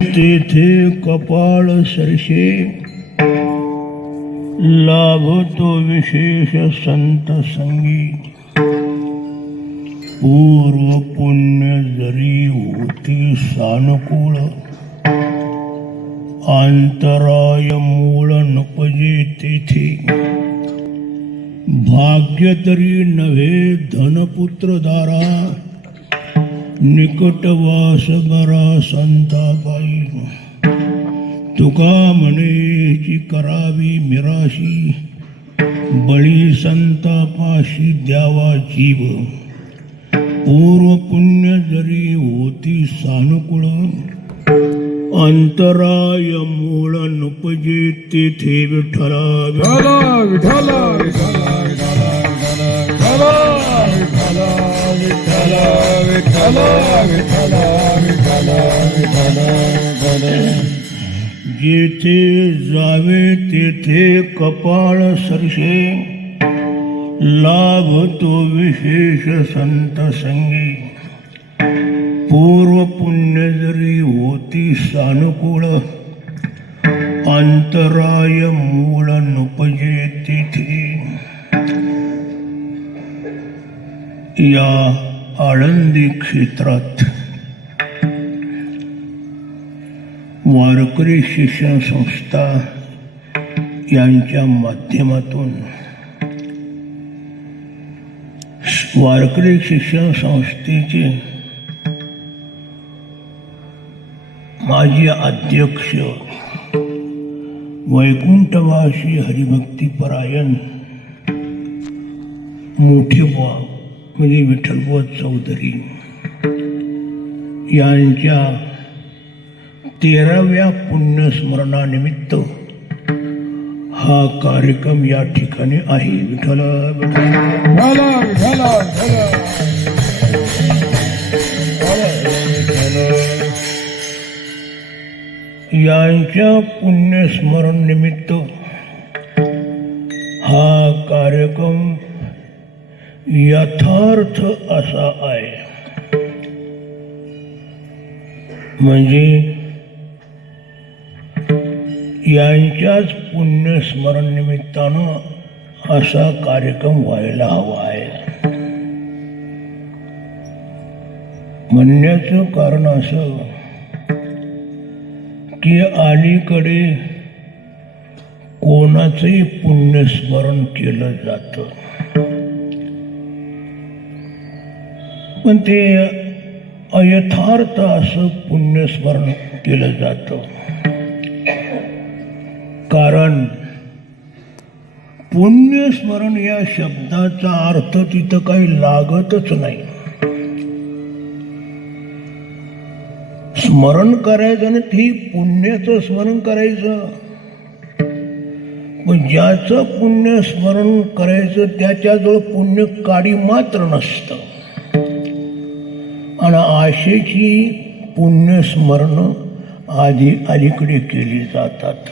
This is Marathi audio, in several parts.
तेथे कपाळ सरसे लाभतो विशेष संत संगी. पूर्व पुण्य जरी होती सानुकूळ अंतराय मूळ नपजे तेथे. भाग्य तरी नव्हे धनपुत्र दारा निकटवास बरा संतापाई. तुका म्हणेची करावी मिराशी बळी संतापाशी द्यावा जीव. पूर्व पुण्य जरी होती सानुकूळ अंतराय मूळ नुपजे तेथे. विठ्ठला विठ्ठला विठ्ठला विठ्ठला विठ्ठला विठ्ठला विठ्ठला विठ्ठला विठ्ठला विठ्ठला. जेथे जावे तेथे कपाळ सरसे लाभतो विशेष संत संगी. पूर्व पुण्य जरी होती सानुकूळ अंतराय मूळ नुपजे तेथे. या आळंदी क्षेत्रात वारकरी शिक्षण संस्था यांच्या माध्यमातून वारकरी शिक्षण संस्थेचे माजी अध्यक्ष वैकुंठवासी हरिभक्तीपरायण मोठे बुवा म्हणजे विठ्ठलबुवा चौधरी यांच्या 13व्या पुण्यस्मरणानिमित्त हा कार्यक्रम या ठिकाणी आहे. विठ्ठला यांच्या पुण्यस्मरण निमित्त हा कार्यक्रम यथार्थ असा आहे. म्हणजे यांच्याच पुण्यस्मरण निमित्तानं असा कार्यक्रम व्हायला हवा आहे. म्हणण्याचं कारण असं की अलीकडे कोणाचंही पुण्यस्मरण केलं जातं पण ते अयथार्थ असं पुण्यस्मरण केलं जातं. कारण पुण्यस्मरण या शब्दाचा अर्थ तिथं काही लागतच नाही. स्मरण करायचं आणि ते पुण्याचं स्मरण करायचं. पण ज्याचं पुण्य स्मरण करायचं त्याच्याजवळ पुण्य काडी मात्र नसतं. आणि आशेची पुण्यस्मरण अलीकडे केली जातात.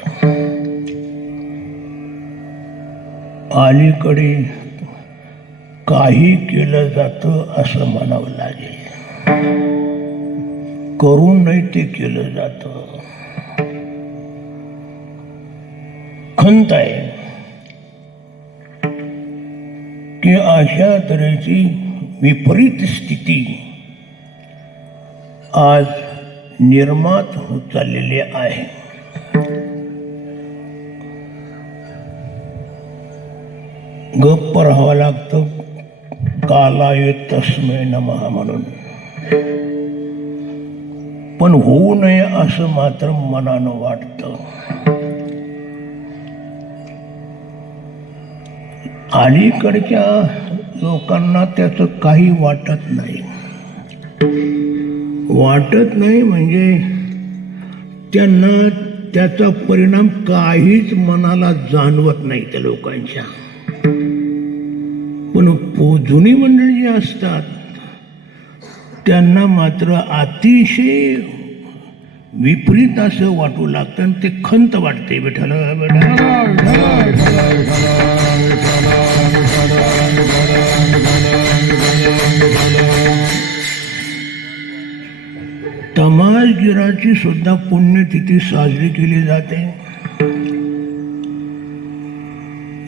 अलीकडे काही केलं जातं असं म्हणावं लागेल. करून नाही ते केलं जातं. खंत आहे की अशा तऱ्हेची विपरीत स्थिती आज निर्मात होत चाललेली आहे. गप्प राहावं लागतं कालाय तस्मै नमः म्हणून. पण होऊ नये असं मात्र मनानं वाटतं. अलीकडच्या लोकांना त्याचं काही वाटत नाही. वाटत नाही म्हणजे त्यांना त्याचा परिणाम काहीच मनाला जाणवत नाही त्या लोकांच्या. पण जुनी मंडळी जी असतात त्यांना मात्र अतिशय विपरीत असं वाटू लागतं आणि ते खंत वाटते. विठ्ठला समाज राजागिराची सुद्धा पुण्यतिथी साजरी केली जाते.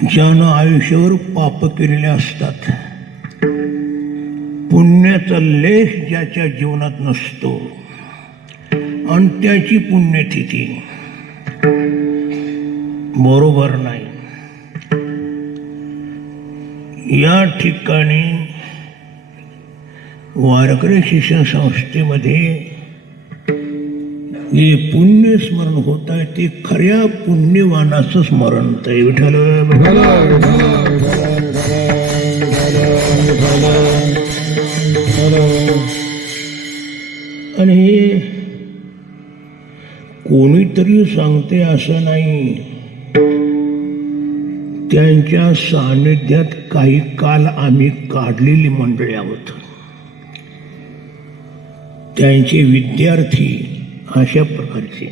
ज्यानं आयुष्यावर पाप केलेले असतात, पुण्याचा लेश ज्याच्या जीवनात नसतो आणि त्याची पुण्यतिथी बरोबर नाही. या ठिकाणी वारकरी शिक्षण संस्थेमध्ये जे पुण्यस्मरण होत आहे ते खऱ्या पुण्यवानाचं स्मरण होत आहे. विठ्ठल आणि हे कोणीतरी सांगते असं नाही. त्यांच्या सानिध्यात काही काल आम्ही काढलेली मंडळी आहोत. त्यांचे विद्यार्थी अशा प्रकारचे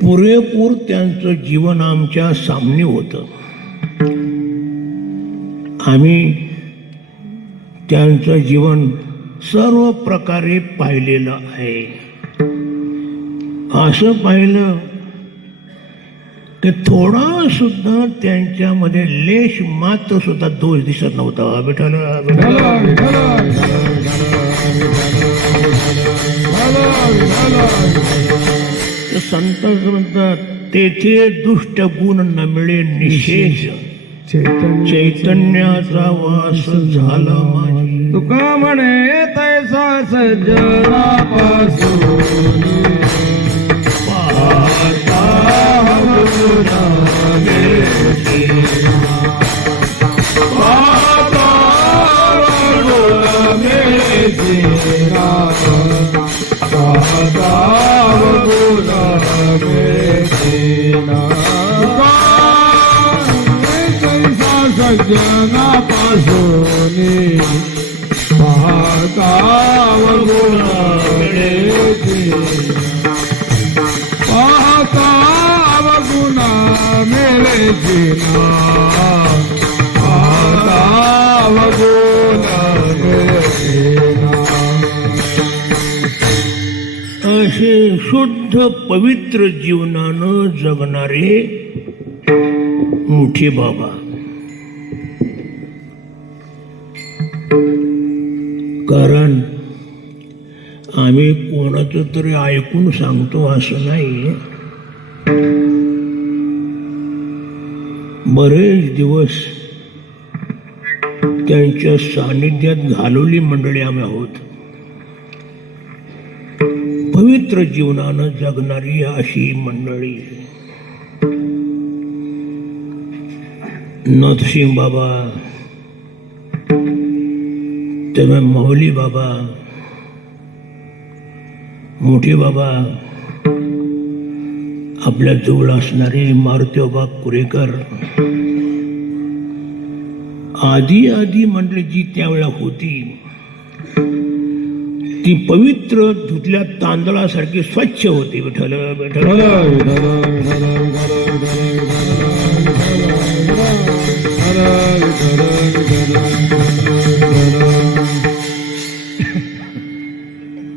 पुरेपूर त्यांचं जीवन आमच्या सामने होतं. आम्ही त्यांचं जीवन सर्व प्रकारे पाहिलेलं आहे. असं पाहिलं की थोडा सुद्धा त्यांच्यामध्ये लेश मात्र सुद्धा दोष दिसत नव्हता. विठ्ठल संत म्हणतात तेथे दुष्ट गुण न मिळे निशेष, चैतन्याचा वास झाला माझी. तुका म्हणे तैसा सज्जनापासून सज्जनापासून पाहता गुण मिळेचे, पाहता गुण मिळेचे ना, पाहता गुण मिळेचे ना. असे शुद्ध पवित्र जीवनानं जगणारे मोठे बाबा. कारण आम्ही कोणाचं तरी ऐकून सांगतो असं नाही. बरेच दिवस त्यांच्या सानिध्यात घालवली मंडळी आम्ही आहोत. पवित्र जीवनानं जगणारी अशी मंडळी. नरसिंह बाबा, तेव्हा माऊली बाबा, मोठे बाबा, आपल्या जवळ असणारे मारुतीबाबा कुरेकर, आधी मंडळी जी त्यावेळेला होती ती पवित्र धुतल्या तांदळासारखी स्वच्छ होती. विठ्ठल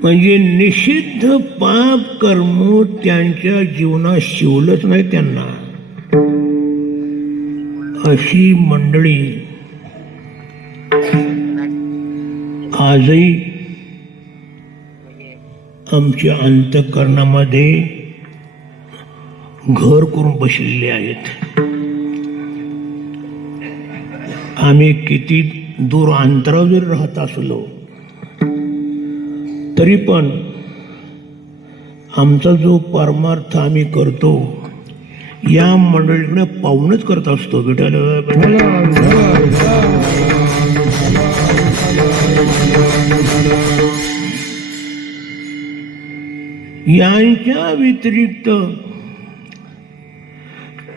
म्हणजे निषिद्ध पाप कर्म त्यांच्या जीवनात शिवलंच नाही त्यांना. अशी मंडळी आजही आमच्या अंतःकरणामध्ये घर करून बसलेले आहेत. आम्ही किती दूर अंतरावर जरी राहत असलो तरी पण आमचा जो परमार्थ आम्ही करतो या मंडळीकडे पाहूनच करत असतो. विठ्ठल यांच्या व्यतिरिक्त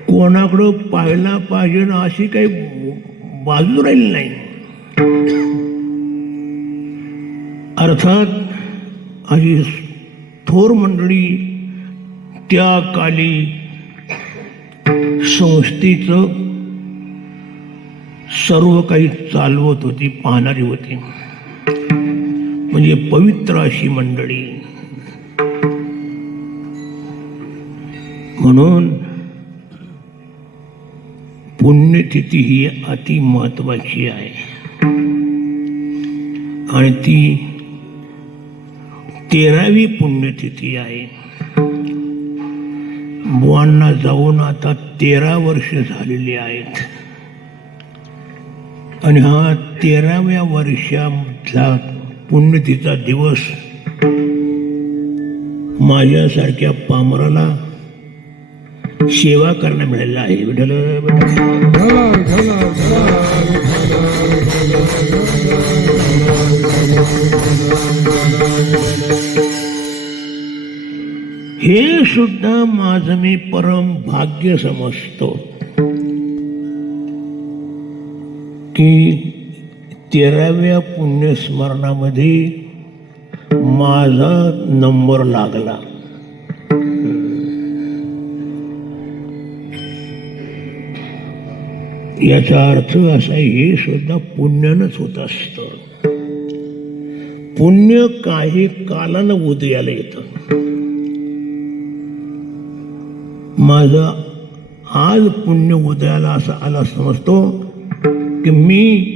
कोणाकडं पाहायला पाहिजे ना अशी काही बाजू राहिली नाही. अर्थात अशी थोर मंडळी त्या काली संस्थेचं सर्व काही चालवत होती, पाहणारी होती. म्हणजे पवित्र अशी मंडळी. म्हणून पुण्यतिथी ही अति महत्वाची आहे आणि ती 13वी पुण्यतिथी आहे. बुवांना जाऊन आता 13 वर्ष झालेली आहेत आणि हा 13व्या वर्षामधला पुण्यतिथीचा दिवस माझ्यासारख्या पामराला सेवा करणं मिळालेलं आहे. विठ्ठल हे सुद्धा माझं मी परम भाग्य समजतो की 13व्या पुण्यस्मरणामध्ये माझा नंबर लागला. याचा अर्थ असा हे सुद्धा पुण्यानंच होत असतं. पुण्य काही कालानं उदयाला येतं. माझं आज पुण्य उदयाला असं आला समजतो की मी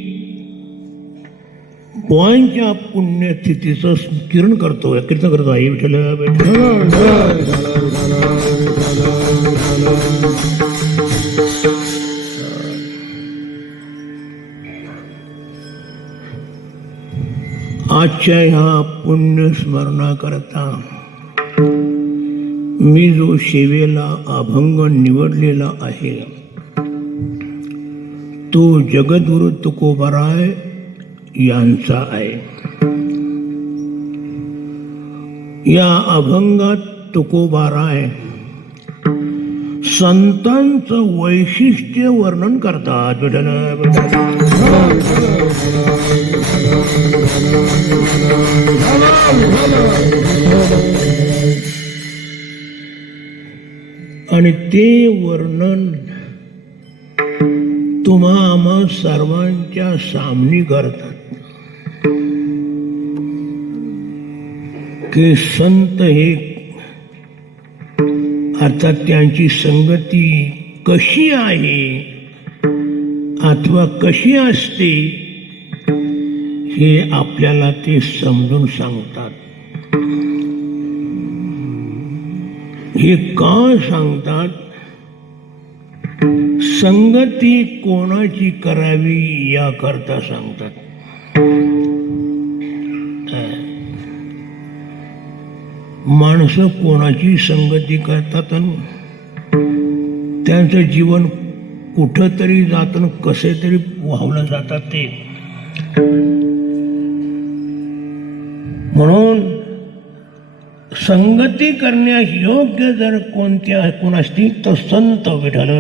बुवांच्या पुण्यतिथीचं कीर्तन करतोय. विठ्ठल आजच्या ह्या पुण्यस्मरणाकरता मी जो सेवेला अभंग निवडलेला आहे तो जगद्गुरु तुकोबाराय यांचा आहे. या अभंगात तुकोबाराय संतांचं वैशिष्ट्य वर्णन करतात. आणि ते वर्णन तुम्हा आम्हा सर्वांच्या सामनी करतात की संत हे अर्थात त्यांची संगती कशी आहे अथवा कशी असते हे आपल्याला ते समजून सांगतात. हे का सांगतात? संगती कोणाची करावी याकरता सांगतात. माणसं कोणाची संगती करतात आणि त्यांचं जीवन कुठंतरी जातं कसे तरी वाहवलं जातात ते. म्हणून संगती करण्यास योग्य जर कोण असतील तर संत विठ्ठल.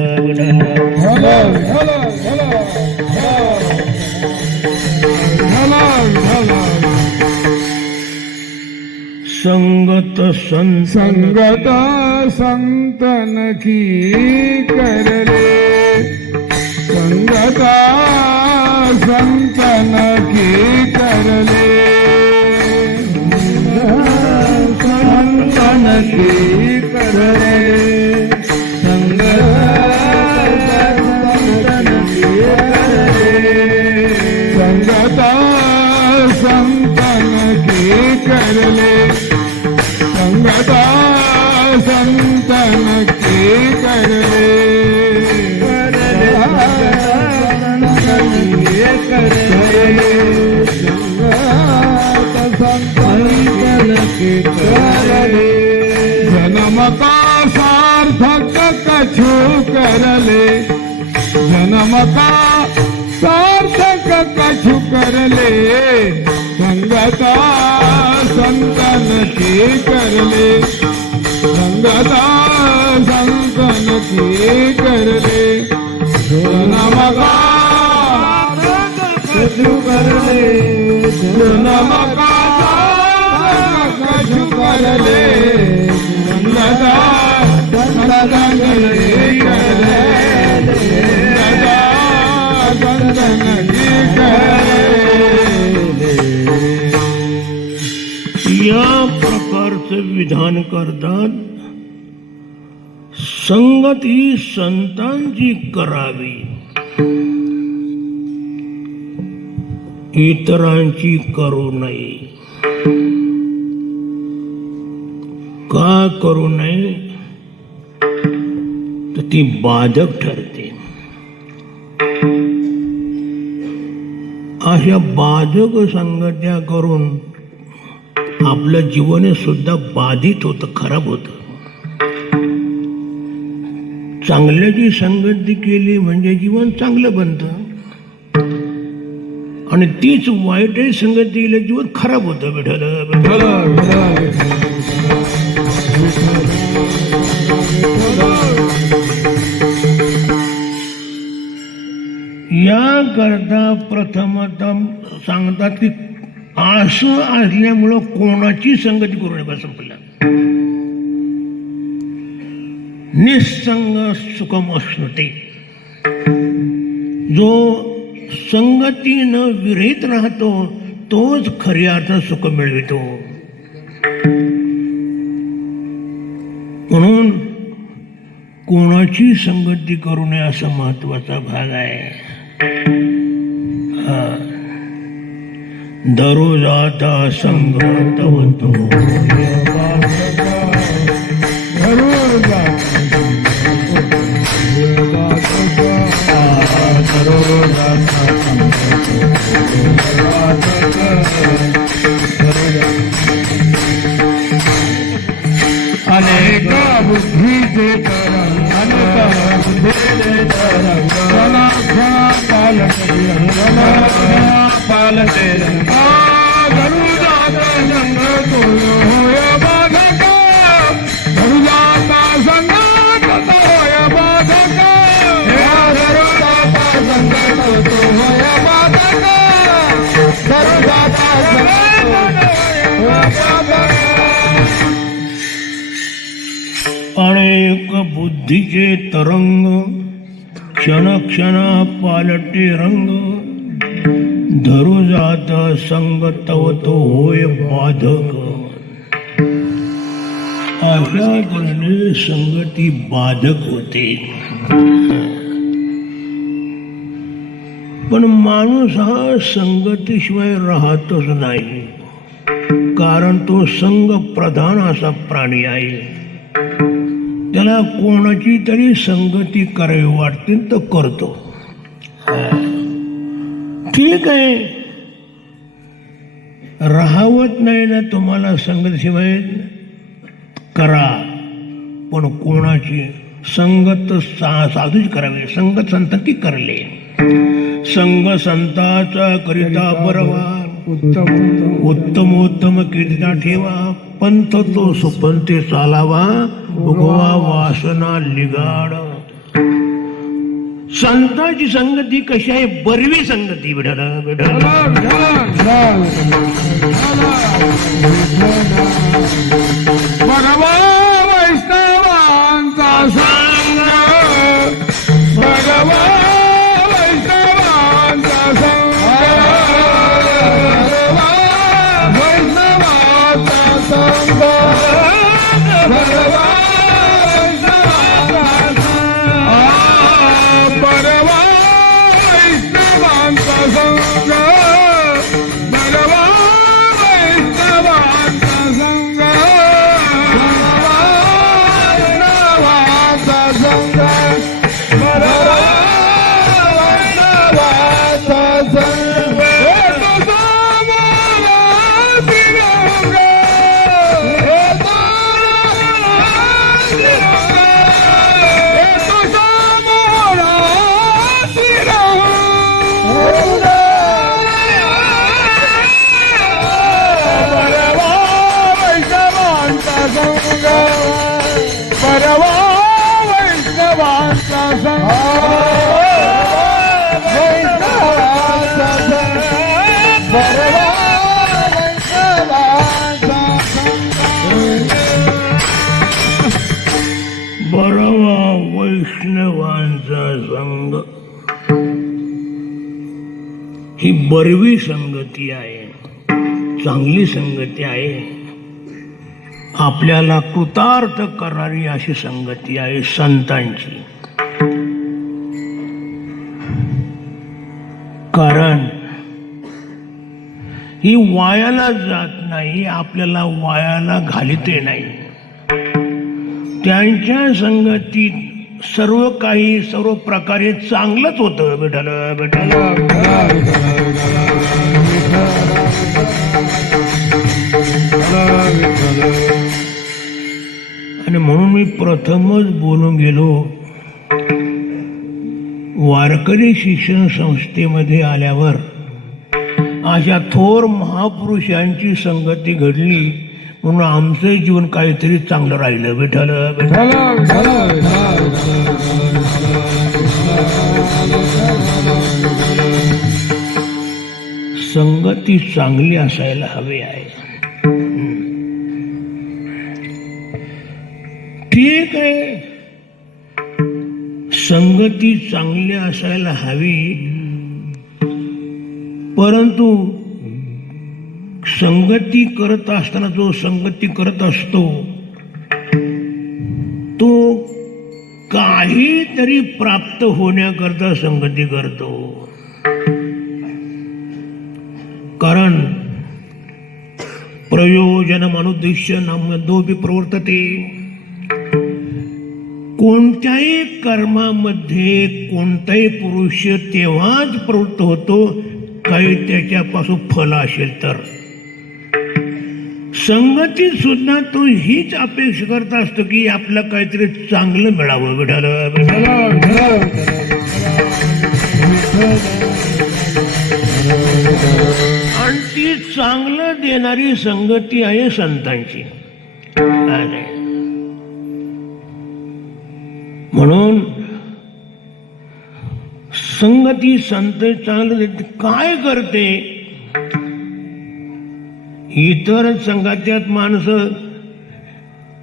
संगत संगत संतन की करले, संगत संतन की करले, संतन की करले, संगत संतन की करले, संगत संतन की करले, संगता संतन की करले, जन्म का सार्थक कछु करले, जन्म का सार्थक कछु करले, संगता संतन की करले, संगता संतन की करले, जन्म का कछु करले, जन्म का कछु करले, संगता संतन की करले, संगता संतन की करले. विधान करतात, संगत ही संतांची करावी, इतरांची करू नये. का करू नये? तर ती बाधक ठरते. अशा बाधक संगत्या करून आपलं जीवन सुद्धा बाधित होतं, खराब होतं. चांगल्याची संगती केली म्हणजे जीवन चांगलं बनतं, आणि तीच वाईटही संगती केली जीवन खराब होतं. याकरता प्रथमतम सांगतात की असं असल्यामुळं कोणाची संगती करू नये. संपलं. निसंग सुखम अश्नुते. जो संगतीनं विरहित राहतो तोच खऱ्या अर्थात सुख मिळवितो. म्हणून कोणाची संगती करू नये असा महत्वाचा भाग आहे. दररोज आता संग तवतो अनेक बुद्धीचे तरंग, अनेक बुद्धीचे तरंग, क्षणा क्षणा पालटे रंग. गरुडाचा संग तो होय बाधक, गरुडाचा संग तो होय बाधक, गरुडाचा संग तो होय बाधक, गरुडाचा संग होय बाधक. अनेक बुद्धीचे तरंग, क्षणक्षणा पालटे रंग, धरू जात संग तव तो होय बाधक. अशा कारणे संगती बाधक होते. पण माणूस हा संगतीशिवाय राहतच नाही, कारण तो संग प्रधान असा प्राणी आहे. त्याला कोणाची तरी संगती करावी वाटते तर करतो. ठीक आहे, राहावत नाही ना तुम्हाला संगतीशिवाय, करा, पण कोणाची संगत साधूच करावी. संगत संतती करले, संग संताचा करिता बरवा, उत्तमोत्तम कीर्तना ठेवा, पंथ तो सुपंथे चालावा, भोगवा वासना लिगाड. संतांची संगती कशी आहे? बरवी संगती. विठला भगवा वैष्णवांचा संग, भगवा वैष्णवांचा संग, वैष्णवांचा संग, भगवा बरवा वैष्णवांचा संग ही बरवी संगती आहे, चांगली संगती आहे. आपल्याला कृतार्थ करणारी अशी संगती आहे संतांची. कारण ही वायाला जात नाही, आपल्याला वायाला घालिते नाही. त्यांच्या संगतीत सर्व काही सर्व प्रकारे चांगलंच होतं. विठ्ठल विठ्ठल आणि म्हणून मी प्रथमच बोलून गेलो, वारकरी शिक्षण संस्थेमध्ये आल्यावर अशा थोर महापुरुषांची संगती घडली म्हणून आमचं जीवन काहीतरी चांगलं राहिलं. विठ्ठल संगती चांगली असायला हवी आहे. ठीक आहे, संगती चांगली असायला हवी, परंतु संगती करत असताना जो संगती करत असतो तो काहीतरी प्राप्त होण्याकरता संगती करतो. कारण प्रयोजनमनुद्दिश्य नामदोपि प्रवर्तते. कोणत्याही कर्मामध्ये कोणताही पुरुष तेव्हाच प्रवृत्त होतो काही त्याच्यापासून फल असेल तर. संगतीत सुद्धा तो हीच अपेक्षा करत असतो की आपलं काहीतरी चांगलं मिळावं. विठ्ठल आणि ती चांगलं देणारी संगती आहे संतांची. म्हणून संगती संत चांगलं देते. काय करते? इतर संगत्यात माणसं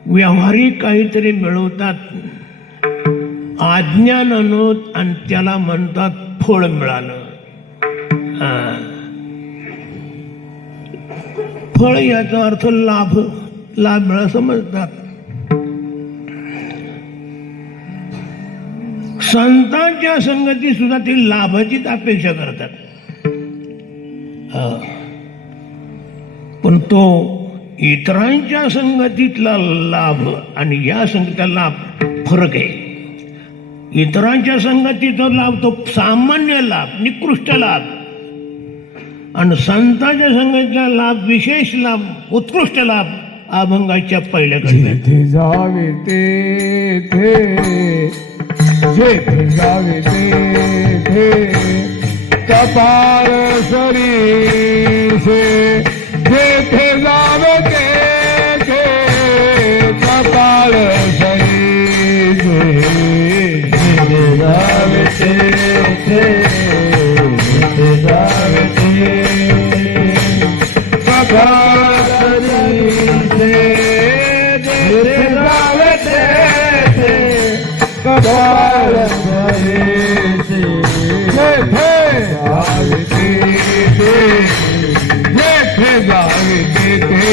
व्यावहारिक काहीतरी मिळवतात, अज्ञानानं, आणि त्याला म्हणतात फळ मिळालं. फळ याचा अर्थ लाभ मिळा समजतात. संतांच्या संगती सुद्धा ते लाभाचीच अपेक्षा करतात. पण तो इतरांच्या संगतीतला लाभ आणि या संगतीतला लाभ फरक आहे. इतरांच्या संगतीचा लाभ तो सामान्य लाभ, निकृष्ट लाभ, आणि संतांच्या संगतीचा लाभ विशेष लाभ, उत्कृष्ट लाभ अभंगाच्या पहिल्याकडे. जेथे जावे तेथे, जेथे जावे तेथे कपाळ सरीसे. जेथे जावे तेथे कपाळ सरीसे. जेथे जावे तेथे, जेथे जावे तेथे कपाळ सरीसे. जेथे जावे तेथे कपाळ सरीसे. जेथे जावे तेथे, जेथे जावे तेथे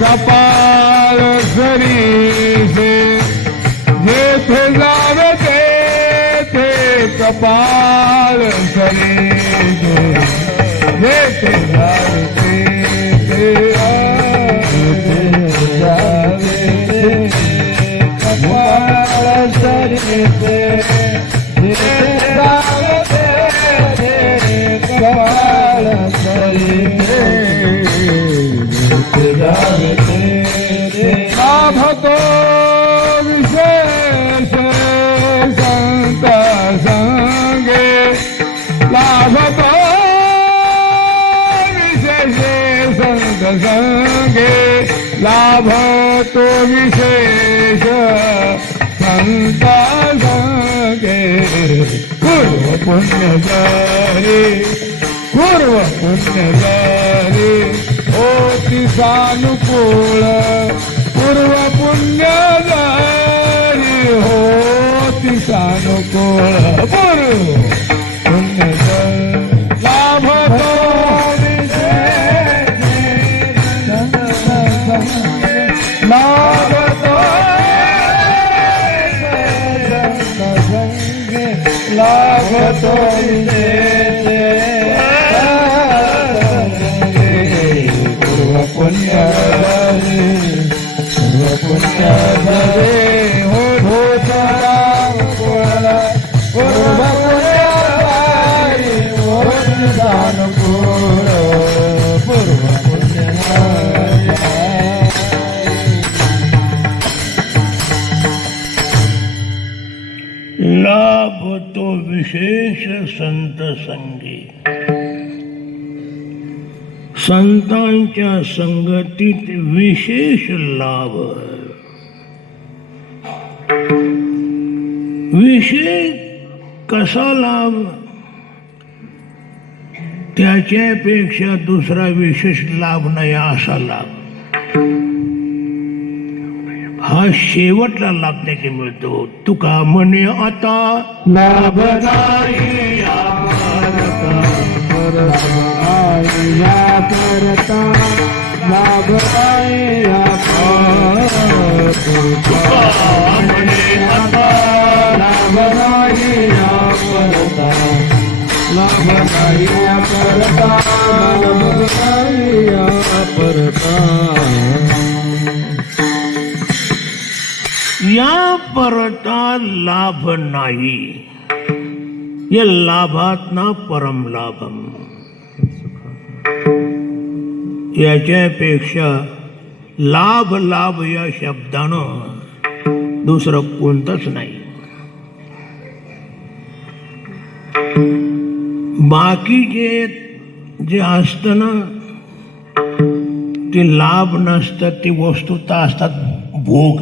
कपाळ सरीसे. जेथे जावे तेथे कपाळ सरीसे. जेथे जावे तेथे, जेथे जावे तेथे कपाळ सरीसे. जेथे जावे तेथे कपाळ सरीसे. जेथे जावे तेथे लाभतो विशेष संत संगे. लाभतो विशेष संत संगे. लाभतो विशेष संत संगे. पूर्व पुण्य जरी, पूर्व पुण्य जरी होती सानुकूळ. पूर्व पुण्य जरी होती सानुकूळ. पूर्व पुण्य जरी लाभतो विशेष संत संगे. तो विशेष पूर्व पुण्य धरे हो राम कोळा पूर्व पुण्य दान पूर्ण पूर्व पुण्य लाभ तो विशेष संत संगी. संतांच्या संगतीत विशेष लाभ. विशेष कसा लाभ? त्याच्यापेक्षा दुसरा विशेष लाभ नाही असा लाभ. हा शेवटला लाभ त्याचे मिळतो. तुका म्हणे आता लाभ नाही या करता लाभ नाही या तुका म्हणे आता लाभ नाही या करता लाभ नाही या करता लाभ नाही या करता या परता लाभ नाही. या लाभात ना परम लाभम. याच्यापेक्षा लाभ लाभ या शब्दानं दुसरं कोणतंच नाही. बाकी जे असतं ना ते लाभ नसतात. ती वस्तुता असतात भोग.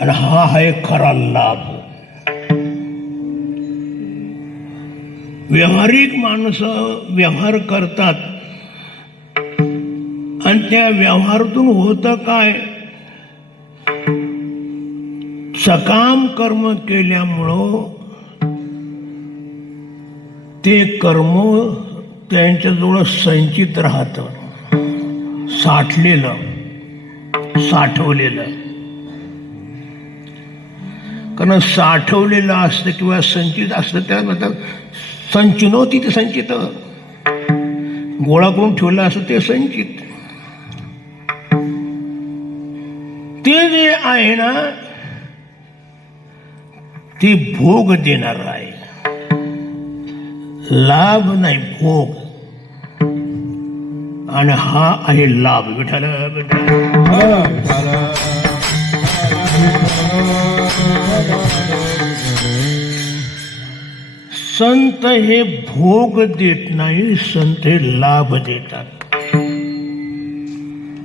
आणि हा आहे खरा लाभ. व्यावहारिक माणसं व्यवहार करतात आणि त्या व्यवहारातून होतं काय? सकाम कर्म केल्यामुळं ते कर्म त्यांच्याजवळ संचित राहतं, साठलेलं, साठवलेलं. कारण साठवलेलं असतं किंवा संचित असतं त्या म्हणतात संचिनोती. ते संचित गोळा करून ठेवलं असतं ते संचित. ते जे आहे ना ते भोग देणार आहे. लाभ नाही, भोग. आणि हा आहे लाभ. विठाल संत हे भोग देत नाही, संत हे लाभ देतात.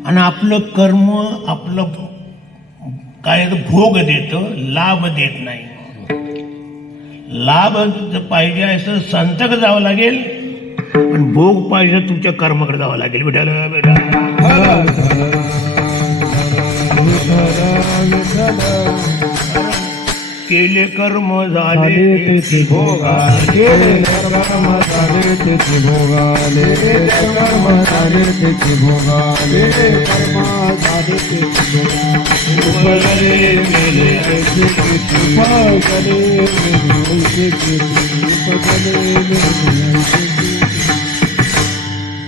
आणि आपलं कर्म आपलं काय भोग देतं, लाभ देत नाही. लाभ पाहिजे असं संतकडे जावं लागेल आणि भोग पाहिजे तुमच्या कर्माकडे जावं लागेल. बेटा केले कर्म झाले तेथे भोगाले कर्म झाले तेथे भोगाले कर्म झाले तेथे भोगाले कर्म झाले तेथे भोगाले केले ऐसे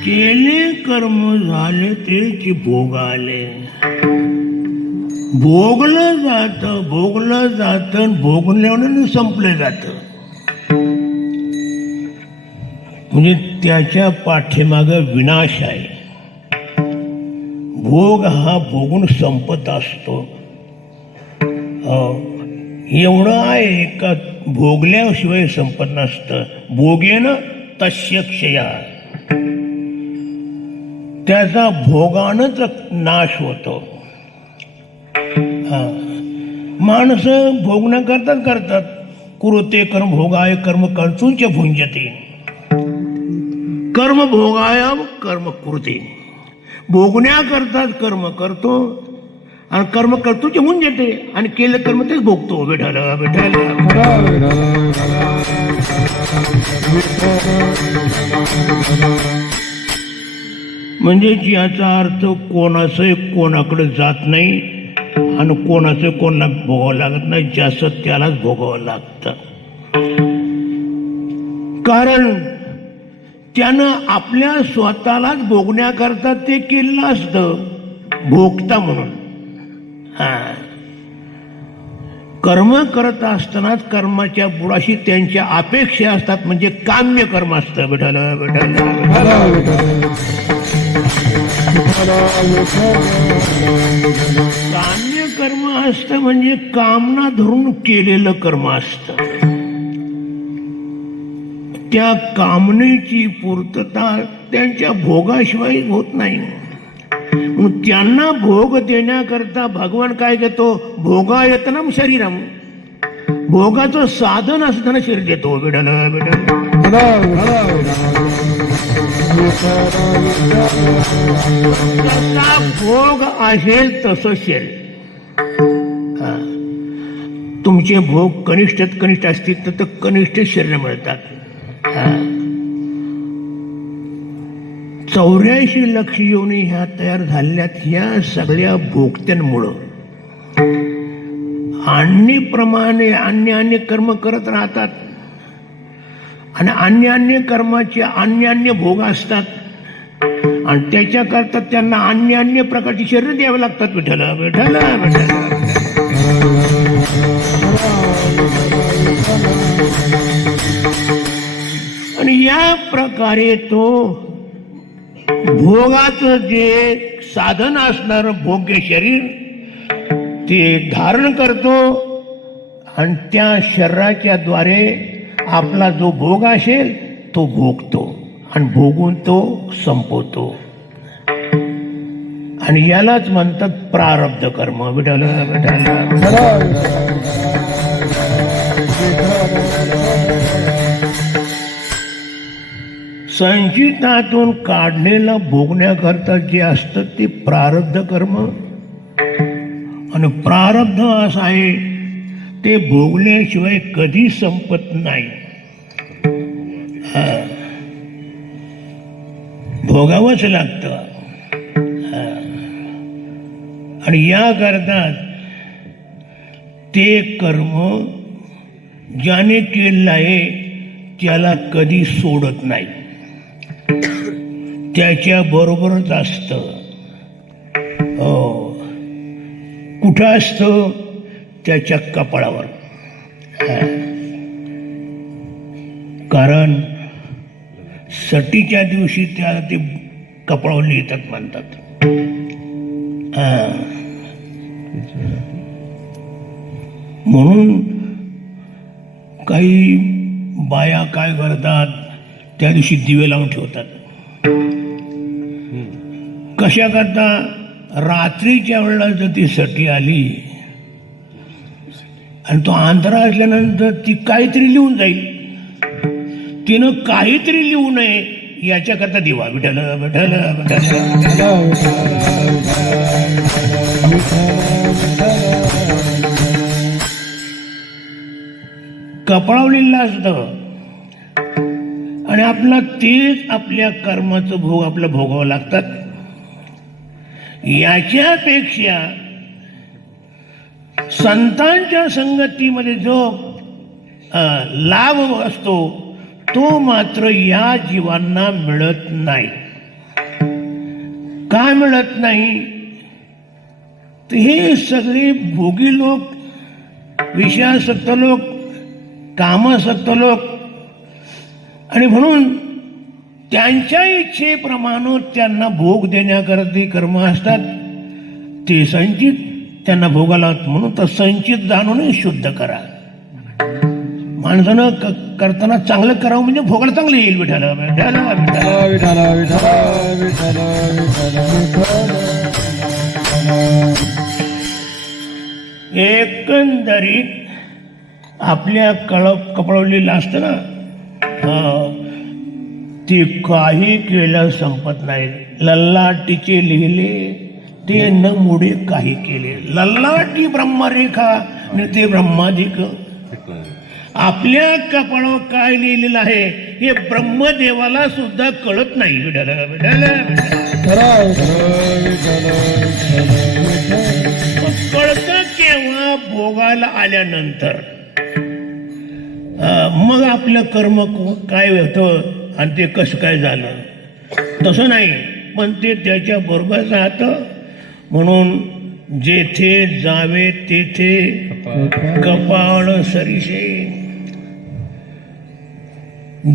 केले कर्म झाले तेची भोगाले. भोगलं जातं भोगल्यानं संपलं जातं. म्हणजे त्याच्या पाठीमागं विनाश आहे. भोग हा भोगून संपत असतो. एवढं आहे का भोगल्याशिवाय संपत नसतं. भोगेन तस्य क्षया. त्याचा भोगानंच नाश होतो. माणसं भोगणं करतात. कुरुते कर्म भोगाय कर्म कर्तुंच भुंजते. कर्म भोगाय कर्म कुरुते. भोगण्या करतात कर्म करतो आणि कर्म कर्तुंच भुंजते. आणि केलं कर्म तेच भोगतो. बेठाला म्हणजे याचा अर्थ कोणाचं कोणाकडे जात नाही. आणि कोणाचं कोणाला भोगावं लागत नाही, ज्याचं त्यालाच भोगावं लागतं. कारण त्यानं आपल्या स्वतःलाच भोगण्याकरता ते केलेलं असतं, भोगता म्हणून. कर्म करत असतानाच कर्माच्या बुडाशी त्यांच्या अपेक्षा असतात, म्हणजे काम्य कर्म असतं. विठाला काम्य कर्म असतं म्हणजे कामना धरून केलेलं कर्म असतं. त्या कामनेची पूर्तता त्यांच्या भोगाशिवाय होत नाही. मग त्यांना भोग देण्याकरता भगवान काय देतो? भोगायतनम शरीरम, भोगाचं साधन असताना शरीर देतो. विठाला जसा भोग असेल तसं शरीर. तुमचे भोग कनिष्ठात कनिष्ठ असतील तर कनिष्ठ शरीर मिळतात. 84 लक्ष योनी ह्या तयार झाल्यात ह्या सगळ्या भोगत्यांमुळं. अन्यप्रमाणे अन्य कर्म करत राहतात आणि अन्य कर्माचे अन्य भोग असतात आणि त्याच्याकरता त्यांना अन्य प्रकारची शरीर द्यावे लागतात. विठाला विठाला आणि या प्रकारे तो भोगाचं जे साधन असणार भोग्य शरीर ते धारण करतो आणि त्या शरीराच्या द्वारे आपला जो भोग असेल तो भोगतो आणि भोगून तो संपवतो. आणि यालाच म्हणतात प्रारब्ध कर्म. विठाला संचितातून काढलेलं भोगण्याकरता जे असतं ते प्रारब्ध कर्म. आणि प्रारब्ध असं आहे ते भोगल्याशिवाय कधी संपत नाही. भोगावंच लागतं. आणि या करता ते कर्म ज्याने केलेलं आहे त्याला कधी सोडत नाही, त्याच्या बरोबरच असतं. कुठं असतं? त्याच्या कपाळावर. कारण सटीच्या दिवशी त्याला ते कपाळावर लिहितात म्हणतात. म्हणून काही बाया काय करतात, त्या दिवशी दिवे लावून ठेवतात. कशा करता? रात्रीच्या वेळेला जर ती सटी आली आणि तो अंधारा असल्यानंतर ती काहीतरी लिहून जाईल, तिनं काहीतरी लिहू नये याच्याकरता दिवा. विठाला विठाला कपाळावलेलं असतं. आणि आपला तेच आपल्या कर्माचं भोग आपलं भोगावं लागतात. याच्यापेक्षा संतांच्या संगतीमध्ये जो लाभ असतो तो मात्र या जीवांना मिळत नाही. का मिळत नाही? तर हे सगळे भोगी लोक, विषयासक्त लोक, कामासक्त लोक, आणि म्हणून त्यांच्या इच्छेप्रमाणे त्यांना भोग देण्याकरता कर्म असतात. ते संचित त्यांना भोगाला, म्हणून तर संचित जाणून शुद्ध करा. माणसानं करताना चांगलं करावं म्हणजे भोगाला चांगलं येईल. विठाला विठाला विठाला विठाला एकंदरीत आपल्या कपाळवलेलं असतं ना, ते काही केलं संपत नाही. लल्लाटीचे लिहिले ते न मुडे काही केले. लल्लाटी ब्रह्मरेखा आणि ते ब्रह्माधिक. आपल्या कपाळावर काय लिहिलेलं आहे हे ब्रह्मदेवाला सुद्धा कळत नाही. विठाला विठाला कळत भोगायला आल्यानंतर मग आपलं कर्म काय होतं आणि ते कसं काय झालं तसं नाही, पण ते त्याच्या बरोबर राहतं. म्हणून जेथे जावे तेथे कपाळ सरीसे.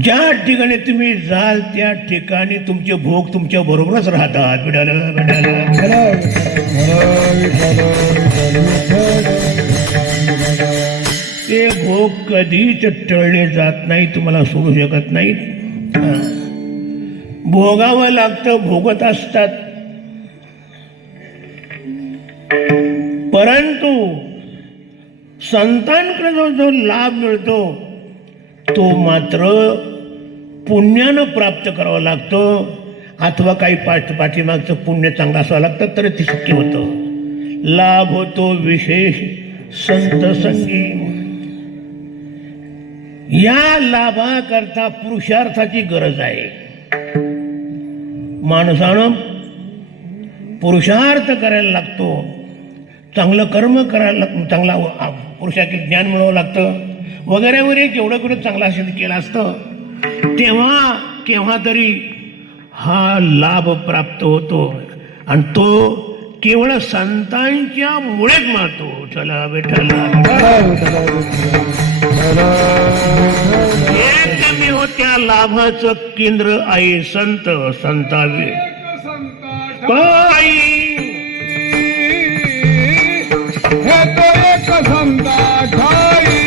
ज्या ठिकाणी तुम्ही जाल त्या ठिकाणी तुमचे भोग तुमच्या बरोबरच राहतात. ते भोग कधीच टळले जात नाही, तुम्हाला सोडू शकत नाहीत. भोगावं लागतं, भोगत असतात. परंतु संतांकडे जो लाभ मिळतो तो मात्र पुण्यानं प्राप्त करावा लागतो, अथवा काही पाठीमागचं पुण्य चांगलं असावं लागतं तर ते शक्य होतं. लाभ होतो विशेष संत संगी. या लाभाकरता पुरुषार्थाची गरज आहे. माणसानं पुरुषार्थ करायला लागतो, चांगलं कर्म करायला लागतं, चांगला पुरुषाचे ज्ञान मिळवावं लागतं वगैरे वगैरे. केवढं कुठं चांगलं असेल केलं असतं तेव्हा केव्हा तरी हा लाभ प्राप्त होतो, आणि तो केवळ संतांच्या मुळेच मारतो. चला विठ्ठला मी हो त्या लाभाचं केंद्र आहे संत संतावे पायी. हे तो एक संता ठाई,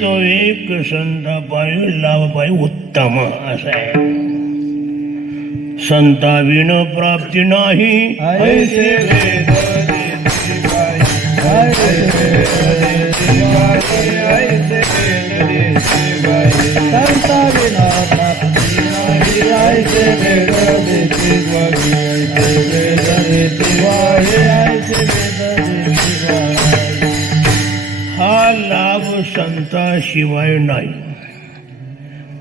तो एक संता पायी लाभ पायी उत्तम असा आहे. संताविण प्राप्ती नाही ऐसे वेद देती बाई, ऐसे वेद देती बाई, ऐसे वेद देती बाई. संताविना प्राप्ती नाही ऐसे वेद देती बाई, ऐसे वेद देती बाई, ऐसे वेद देती बाई. हा लाभ संताशिवाय नाही.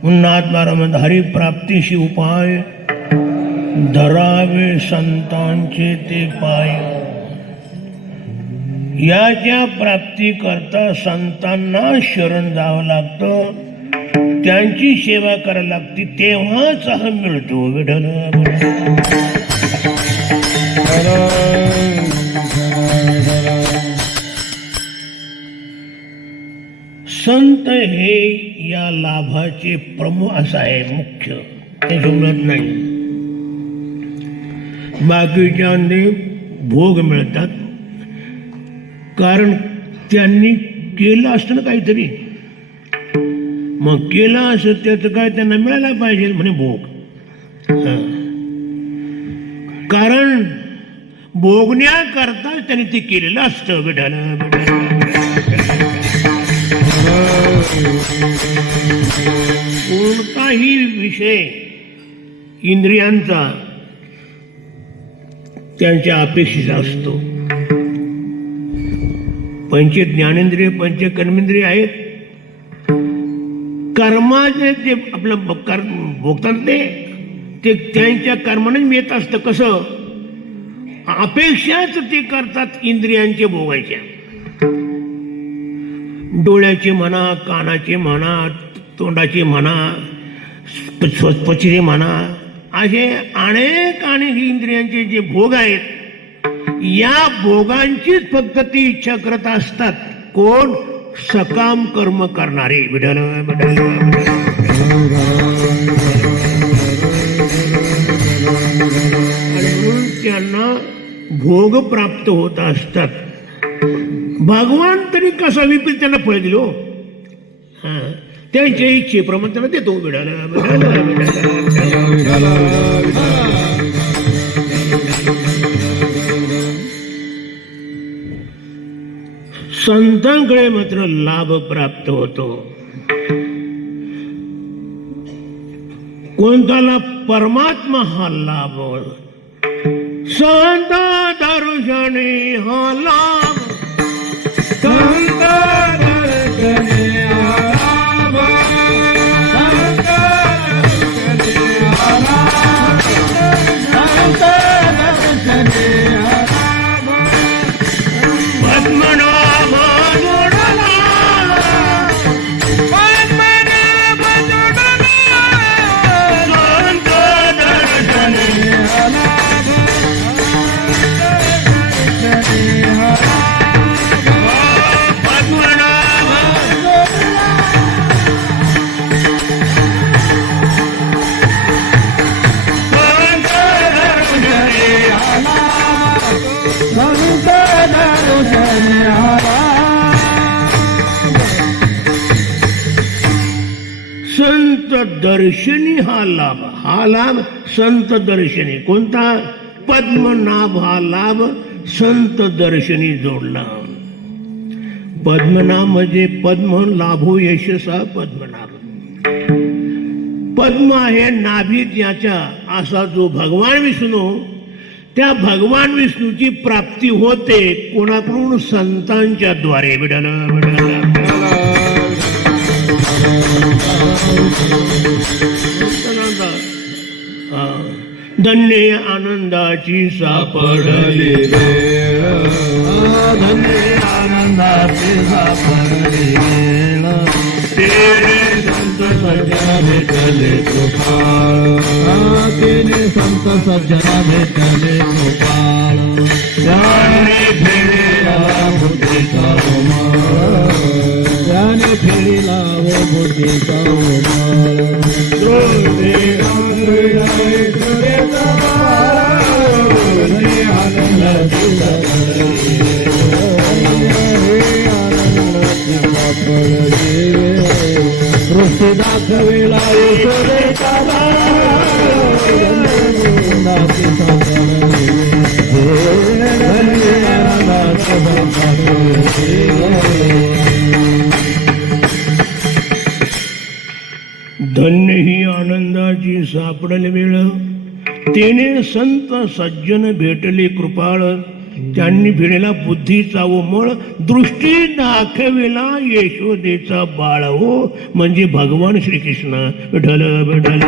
उन्नात्मारामंद हरिप्राप्तीशी उपाय धरावे संतांचे ते पाय. याच्या प्राप्ती करता संतांना शरण जावं लागतं, त्यांची सेवा करायला लागते, तेव्हाच हा मिळतो. संत हे या लाभाचे प्रमुख असं आहे, मुख्य. ते मिळत नाही. बाकीच्यांनी भोग मिळतात कारण त्यांनी केलं असतं ना काहीतरी, मग केलं असं त्याचं काय त्यांना मिळायला पाहिजे म्हणे भोग. कारण भोगण्याकरता त्यांनी ते केलेलं असतं. कोणताही विषय इंद्रियांचा त्यांच्या अपेक्षेचा असतो. पंच ज्ञानेंद्रिय पंच कर्मेंद्रिय आहेत. कर्माचे जे आपलं भोगतात ते त्यांच्या कर्माने मिळत असतं. कसं अपेक्षाच ते करतात इंद्रियांचे भोगायच्या. डोळ्याची म्हणा, कानाची म्हणा, तोंडाची म्हणा, त्वचेचे म्हणा, असे अनेक इंद्रियांचे जे भोग आहेत, या भोगांचीच फक्त ती इच्छा करत असतात. कोण? सकाम कर्म करणारे. विठ्ठल विठ्ठल. आणि म्हणून त्यांना भोग प्राप्त होत असतात. भगवान तरी कसा विपरीत त्यांना फळ दिलो, त्यांच्या इच्छेप्रमाणे त्यांना देतो. विठ्ठल विठ्ठल. संतांकडे मात्र लाभ प्राप्त होतो. कोणता लाभ? परमात्मा हा लाभ. संत दर्शनी हा लाभ. संत दर्शनी हा लाभ. संत दर्शनी हा लाभ. संत दर्शनी हा लाभ. पद्मनाभ जोडला. पद्मनाभ जोडला. संत दर्शनी हा लाभ. संत दर्शनी हा लाभ. हा लाभ संत दर्शनी. कोणता? पद्मनाभ हा लाभ संत दर्शनी जोडला. पद्मनाभ म्हणजे पद्म लाभो यशसा पद्मनाभ. पद्म आहे नाभी ज्याच्या, असा जो भगवान विष्णू, त्या भगवान विष्णूची प्राप्ती होते कोणाकडून? संतांच्या द्वारे. धन्य आनंदाची सापडली वेळ. धन्य आनंदाची सापडली वेळ. तेरे संत सज्जना भेटले कृपाळ. तेरे संत सज्जना भेटले कृपाळ. त्याने फेडीला बुद्धीचा उमाळ. त्याने फेडीला बुद्धीचा उमाळ. दृष्टी दाखविला धन्य ही आनंदाची सापडल वेळ. तेने संत सज्जन भेटले कृपाळ. त्यांनी भिडेला बुद्धीचा उमळ. दृष्टी दाखविला यशोदेचा बाळ. हो म्हणजे भगवान श्रीकृष्ण. विठ्ठल विठ्ठल.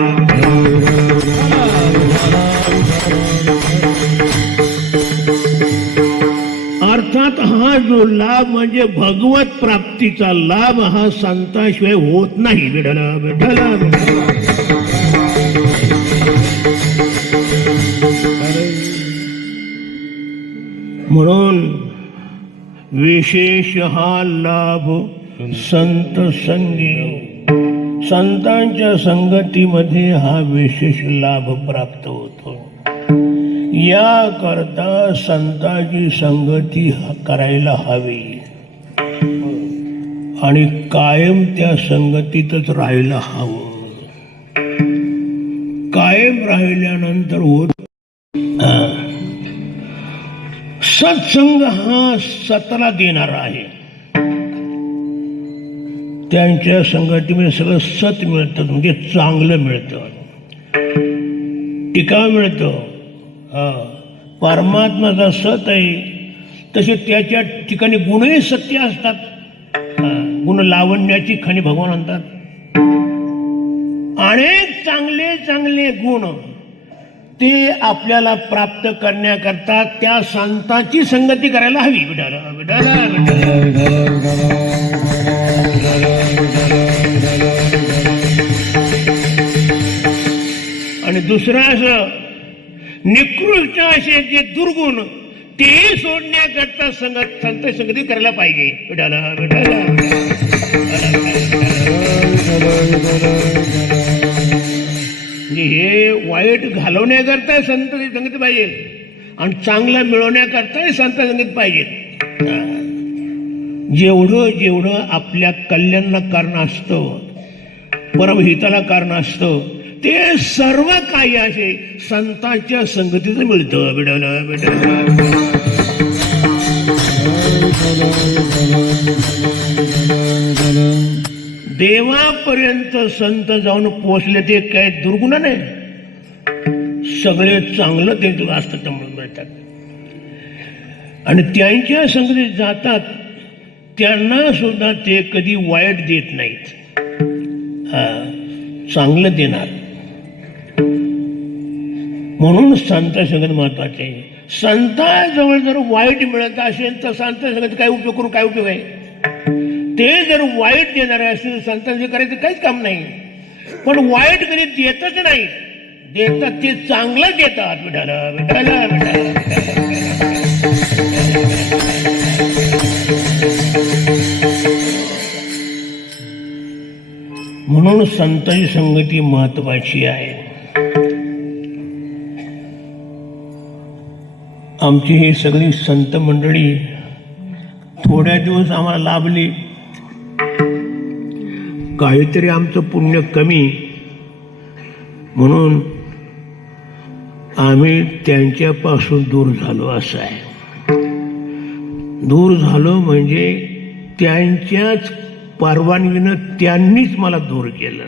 अर्थात हा जो लाभ म्हणजे भगवत प्राप्तीचा लाभ, हा संताशिवाय होत नाही. विठ्ठल विठ्ठल. म्हणून विशेष हा लाभ संत संगी. संतांच्या संगतीमध्ये हा विशेष लाभ प्राप्त होतो. याकरता संतांची संगती करायला हवी आणि कायम त्या संगतीतच राहायला हवं. कायम राहिल्यानंतर होत सत्संग हा सतला देणारा आहे. त्यांच्या संगतीमध्ये सगळं सत मिळतं, म्हणजे चांगलं मिळतं, टिकाव मिळतं. परमात्माचा सत आहे, तसे त्याच्या ठिकाणी गुणही सत्य असतात. गुण लावण्याची खणी भगवान म्हणतात. अनेक चांगले चांगले गुण ते आपल्याला प्राप्त करण्याकरता त्या संतांची संगती करायला हवी. विठ्ठल विठ्ठल विठ्ठल. आणि दुसरं असं निकृष्ट असे जे दुर्गुण ते सोडण्याकरता संत संगती करायला पाहिजे. विठाला विठाला म्हणजे हे वाईट घालवण्याकरता संत संगती पाहिजे आणि चांगलं मिळवण्याकरता संत संगत पाहिजे. जेवढं जेवढं आपल्या कल्याणाला कारण असतं, परमहिताला कारण असतं, ते सर्व काही असे संतांच्या संगतीचं मिळतं. बिडलं बिडलं देवापर्यंत संत जाऊन पोहोचले ते काय दुर्गुण नाही, सगळे चांगलं त्यांचं असतं त्यामुळे मिळतात. आणि त्यांच्या संगतीत जातात त्यांना सुद्धा ते कधी वाईट देत नाहीत, चांगलं देणार. म्हणून संत संगत महत्वाचे आहे. संताजवळ जर वाईट मिळत असेल तर संत संगत काय उपयोग करून काय उपयोग आहे. ते जर वाईट देणारे असतील संतांचे करायचं काहीच काम नाही. पण वाईट कधी देतच नाही, देतात ते चांगलं देतात. विठाला विठाला विठाला म्हणून संतांची संगती महत्वाची आहे. आमची ही सगळी संत मंडळी थोड्या दिवस आम्हाला लाभली, काहीतरी आमचं पुण्य कमी म्हणून आम्ही त्यांच्यापासून दूर झालो असं आहे. दूर झालो म्हणजे त्यांच्याच परवानगीनं त्यांनीच मला दूर केलं.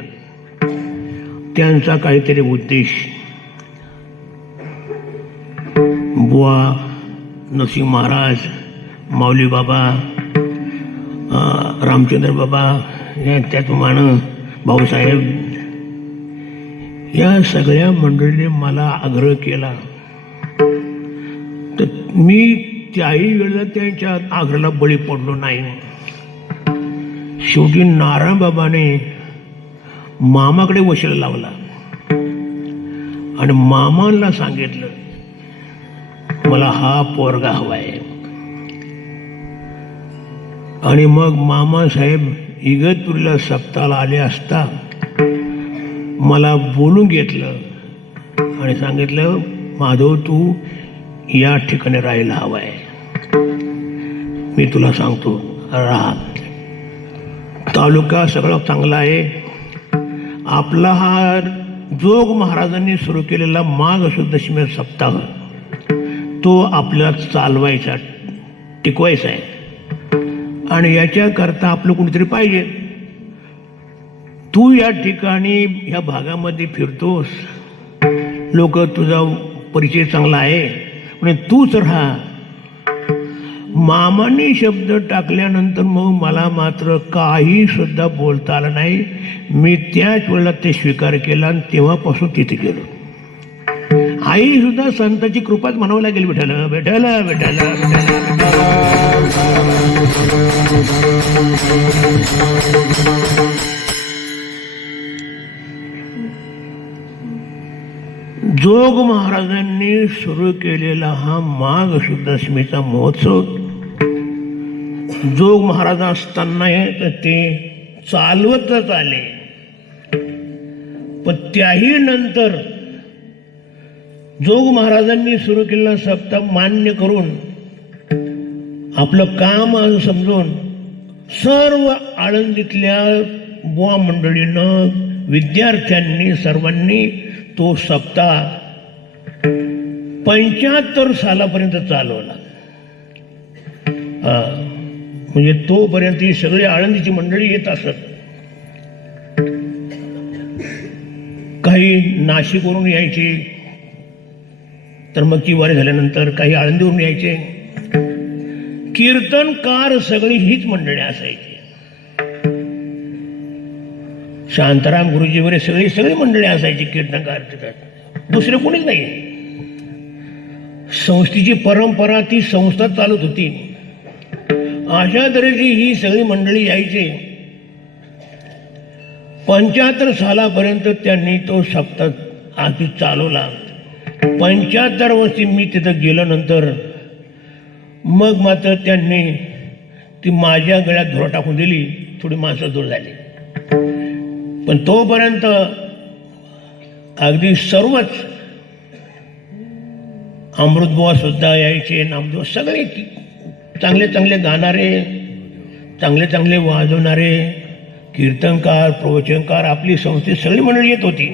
त्यांचा काहीतरी उद्देश. बुवा नरसिंह महाराज, माऊली बाबा, रामचंद्र बाबा, त्याचप्रमाणे भाऊसाहेब, या सगळ्या मंडळीने मला आग्रह केला. तर मी त्याही वेळेला त्यांच्या आग्रहाला बळी पडलो नाही. शेवटी नारायण बाबाने मामाकडे वशिला लावला आणि मामांना सांगितलं मला हा पोरगा हवाय. आणि मग मामासाहेब इगतपुरीला सप्ताहाला आले असता मला बोलून घेतलं आणि सांगितलं माधव तू या ठिकाणी राहायला हवाय, मी तुला सांगतो राहा. तालुका सगळं चांगला आहे. आपला हा जोग महाराजांनी सुरू केलेला माघ शुद्ध दशमी सप्ताह तो आपल्याला चालवायचा, टिकवायचा आहे. आणि याच्याकरता आपलं कोणीतरी पाहिजे. तू या ठिकाणी ह्या भागामध्ये फिरतोस, लोक तुझा परिचय चांगला आहे म्हणजे तूच राहा. मामाने शब्द टाकल्यानंतर मग मला मात्र काही सुद्धा बोलता आलं नाही. मी त्याच वेळेला ते स्वीकार केला आणि तेव्हापासून तिथे गेलो. आई सुद्धा संतांची कृपाच म्हणावं लागेल. भेटायला भेटायला भेटायला जोग महाराजांनी सुरू केलेला हा माघ शुद्ध दशमीचा महोत्सव जोग महाराज असताना तर ते चालवतच आले. पण त्याही नंतर जोग महाराजांनी सुरू केलेला सप्ताह मान्य करून आपलं काम समजून सर्व आळंदीतल्या बुवा मंडळीनं, विद्यार्थ्यांनी, सर्वांनी तो सप्ताह 75 सालापर्यंत चालवला. म्हणजे तोपर्यंत ही सगळी आळंदीची मंडळी येत असत. काही नाशिकवरून यायचे, तर मग ती वारी झाल्यानंतर काही आळंदीवरून यायचे. कीर्तनकार सगळी हीच मंडळी असायची. शांताराम गुरुजी वगैरे सगळी मंडळी असायची कीर्तनकार. दुसरे कोणीच नाही. संस्थेची परंपरा ती संस्था चालत होती अशा तऱ्हेची ही सगळी मंडळी यायची. 75 सालापर्यंत त्यांनी तो सप्ताह आधी चालवला. 75 वर्षी मी तिथं गेल्यानंतर मग मात्र त्यांनी ती माझ्या गळ्यात धुरा टाकून दिली. थोडी माणसं दूर झाली, पण तोपर्यंत अगदी सर्वच अमृतबुवा सुद्धा यायचे, नामदेव सगळे चांगले चांगले गाणारे, चांगले चांगले वाजवणारे, कीर्तनकार, प्रवचनकार, आपली संस्थेत सगळी मंडळी येत होती.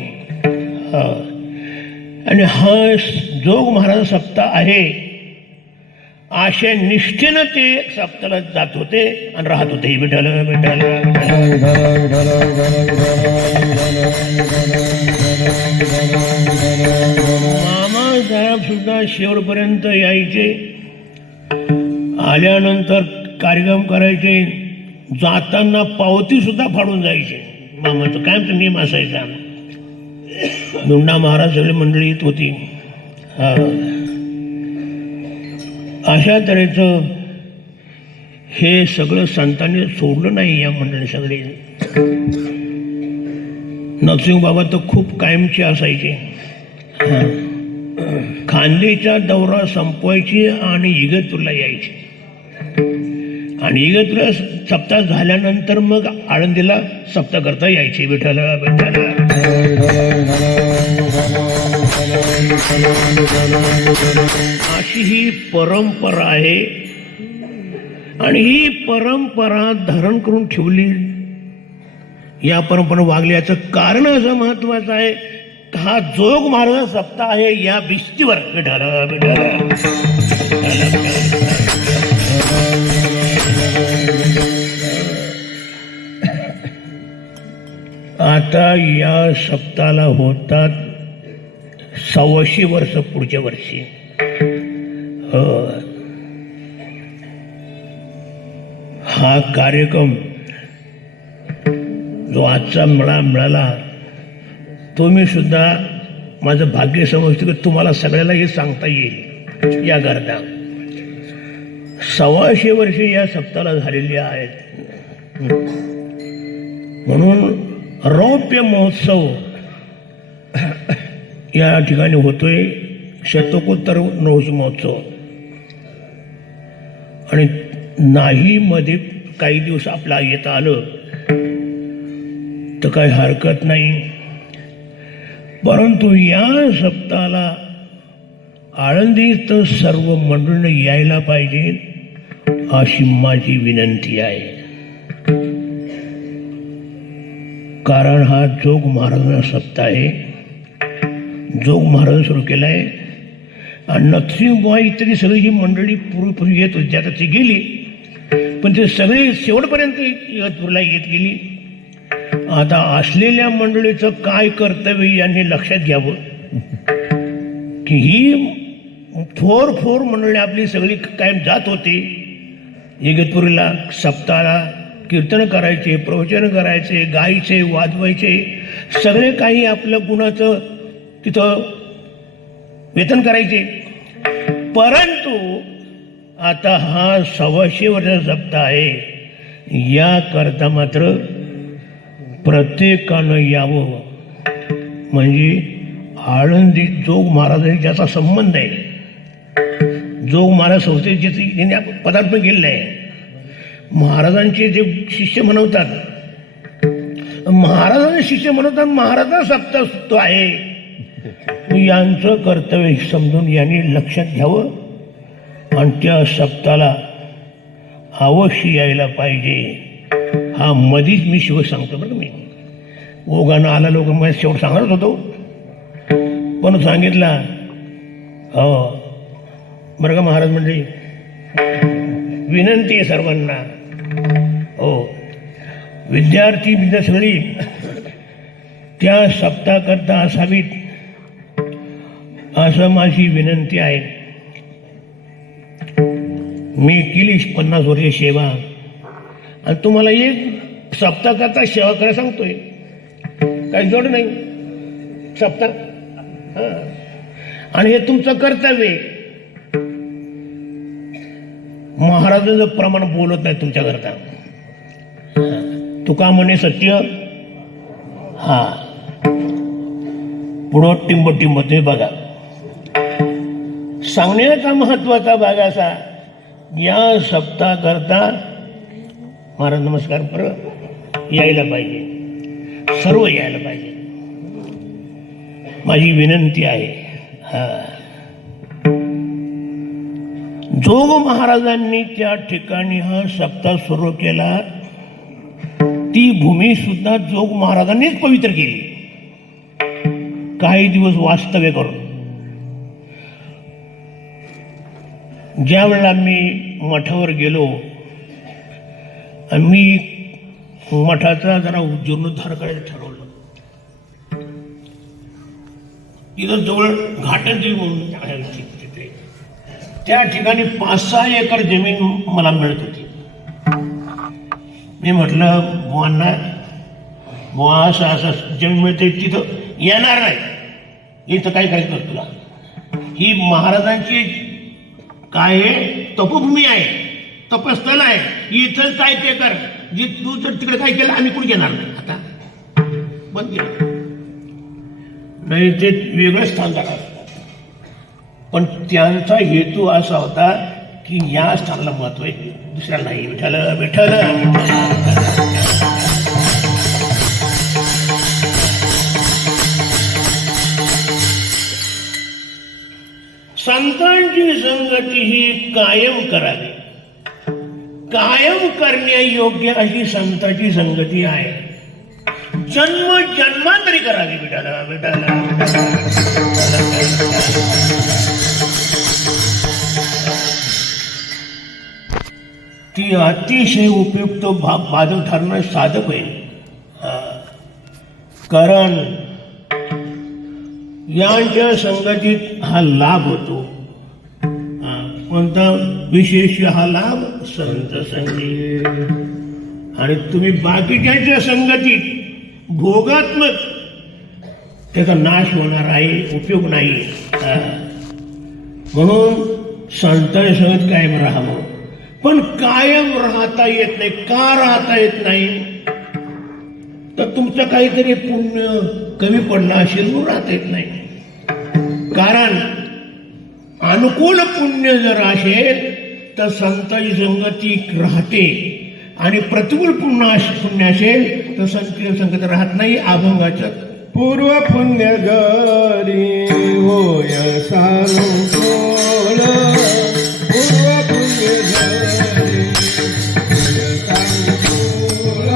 आणि हा जोग महाराज सप्ताह आहे अशा निष्ठेनं ते सप्ताहाला जात होते आणि राहत होते. विठ्ठल विठ्ठल मामा साहेब सुद्धा शेवटपर्यंत यायचे. आल्यानंतर कार्यक्रम करायचे, जाताना पावती सुद्धा फाडून जायचे. मामाचं काय तो नियम असायचा. दुंडा महाराज सगळी मंडळी येत होती. अशा तऱ्हेचं हे सगळं संतांनी सोडलं नाही. या मंडळी सगळे नरसिंह बाबा तर खूप कायमचे असायचे. खांदेचा दौरा संपवायची आणि इगतपूरला यायचे, आणि इगतपूरला सप्ताह झाल्यानंतर मग आळंदीला सप्ताह करता यायचे. विठ्ठल विठ्ठल अशी ही परंपरा आहे. आणि ही परंपरा धारण करून ठेवली, या परंपरा वागल्याचं कारण असं महत्वाचं आहे. हा जोग महाराज सप्ताह आहे या भिस्तीवर. विठ्ठल विठ्ठल आता या सप्ताहाला होतात 100 वर्ष पुढच्या वर्षी. हा कार्यक्रम जो आजचा मला मिळाला तो मी सुद्धा माझं भाग्य समजतो की तुम्हाला सगळ्याला हे सांगता येईल. या करता 100 वर्षे या सप्ताहाला झालेली आहेत. म्हणून रौप्य महोत्सव या ठिकाणी होतोय, शतकोत्तर नवस महोत्सव. आणि नाही मध्ये काही दिवस आपला येता आलं तर काही हरकत नाही. परंतु या सप्ताहाला आळंदीत सर्व मंडळींनी यायला पाहिजे अशी माझी विनंती आहे. कारण हा जोग महाराजांचा सप्ताह आहे. जोग महाराज सुरू केला आहे. आणि नरसिंह बुवा इत्यादी सगळी ही मंडळी पूर्वी येत होती, आता ती गेली, पण ते सगळे शेवटपर्यंत इगतपूरला येत गेली. आता असलेल्या मंडळीचं काय कर्तव्य यांनी लक्षात घ्यावं की ही थोर मंडळी आपली सगळी कायम जात होती इगतपुरीला सप्ताहाला. कीर्तन करायचे, प्रवचन करायचे, गायचे, वाजवायचे, सगळे काही आपलं गुणाचं तिथं वेतन करायचे. परंतु आता हा 100 वर्षाचा सप्ताह आहे. या करता मात्र प्रत्येकानं यावं. म्हणजे आळंदीत जोग महाराजांनी ज्याचा संबंध आहे, जोग महाराज संस्थेचे त्यांनी पदार्पण केलेलं आहे. महाराजांचे जे शिष्य म्हणवतात, महाराजांचे शिष्य म्हणवतात, महाराजांचा सप्ताह तो आहे. यांचं कर्तव्य समजून यांनी लक्षात घ्यावं आणि त्या सप्ताहाला अवश्य यायला पाहिजे. हा मधीच मी शिव सांगतो बरं. मी ओघानं आला लोक मग शेवट सांगत होतो, पण सांगितला हो बरं का महाराज. म्हणजे विनंती आहे सर्वांना, हो विद्यार्थी सगळी त्या सप्ताहाकरता असावीत असं माझी विनंती आहे. मी केली 50 वर्षे सेवा आणि तुम्हाला एक सप्ताहाकरता सेवा करायला सांगतोय. काही जोड नाही सप्ताह. आणि हे तुमचं कर्तव्य. महाराजांचं प्रमाण बोलत नाही तुमच्याकरता. तुका म्हणे सत्य. हा पुढं टिंब तुम्ही बघा. सांगण्याचा महत्वाचा भाग असा, या सप्ताह करता महाराज नमस्कार यायला पाहिजे, सर्व यायला पाहिजे, माझी विनंती आहे. जोग महाराजांनी त्या ठिकाणी हा सप्ताह सुरू केला, ती भूमी सुद्धा जोग महाराजांनीच पवित्र केली, काही दिवस वास्तव्य करून. ज्या वेळेला मी मठावर गेलो, मी मठाचा जरा जीर्णोद्धार करायचं ठरवलं. इथं जवळ घाटंजी म्हणून आहे तिथे, त्या ठिकाणी 5-6 एकर जमीन मला मिळत होती. मी म्हटलं बुवांना, बुवा असं जमीन मिळते, तिथं येणार नाही, इथं काय करायचं तुला, ही महाराजांची काय तपोभूमी आहे, तपस्थल आहे, इथं काय ते कर, जे तू जर तिकडे काय केलं आम्ही कुठे घेणार नाही. आता बंद केलं, नाही ते वेगळं स्थान झालं. पण त्यांचा हेतू असा होता की या स्थानाला महत्व आहे, दुसऱ्याला नाही. विठ्ठल विठ्ठल. संतांची संगती ही कायम करावी, कायम करण्यायोग्य अशी संतांची संगती आहे. जन्म जन्मांतरी करावी. विठ्ठल विठ्ठल. ती अतिशय उपयुक्त बाधक ठरणं साधक होईल. कारण यांच्या संगतीत हा लाभ होतो. कोणता विशेष हा लाभ? संत संगती. आणि तुम्ही बाकीच्या संगतीत भोगात्मक, त्याचा नाश होणार आहे, उपयोग नाही. म्हणून संतांच्या संगत कायम राहावं. पण कायम राहता येत नाही. का राहता येत नाही? तर तुमचं काहीतरी पुण्य कमी पडलं असेल म्हणून राहता येत नाही. कारण अनुकूल पुण्य जर असेल तर संतांची संगती राहते, आणि प्रतिकूल पुण्य असेल तर संगत राहत नाही. अभंगाचं पूर्व पुण्य गरी होय सानुकूल, पूर्व पुण्य गरी होय सानुकूल,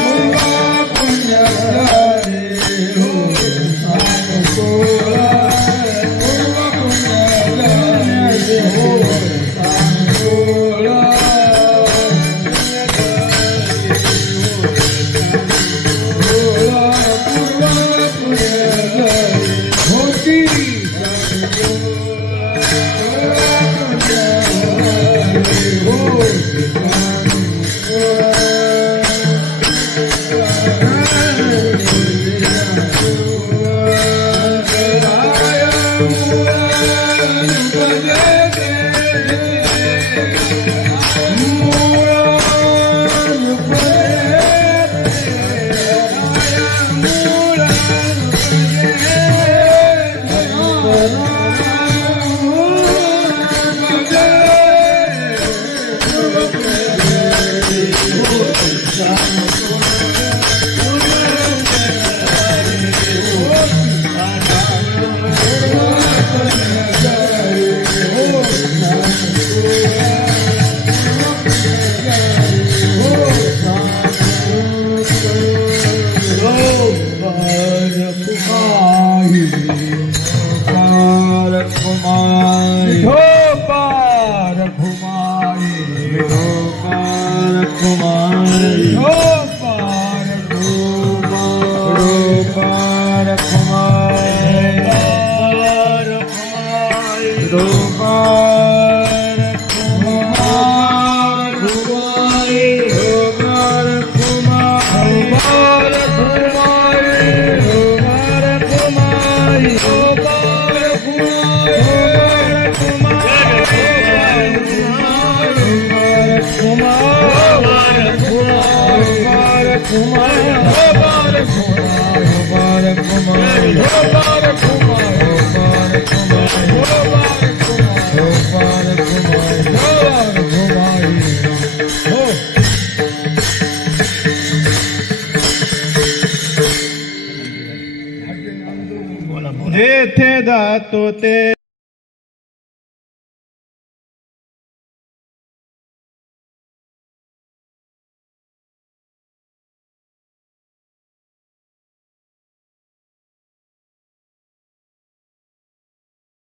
पूर्व पुण्य गरी होय सानुकूल, पूर्व पुण्य गरी होय सानुकूल. जेथे जातो ते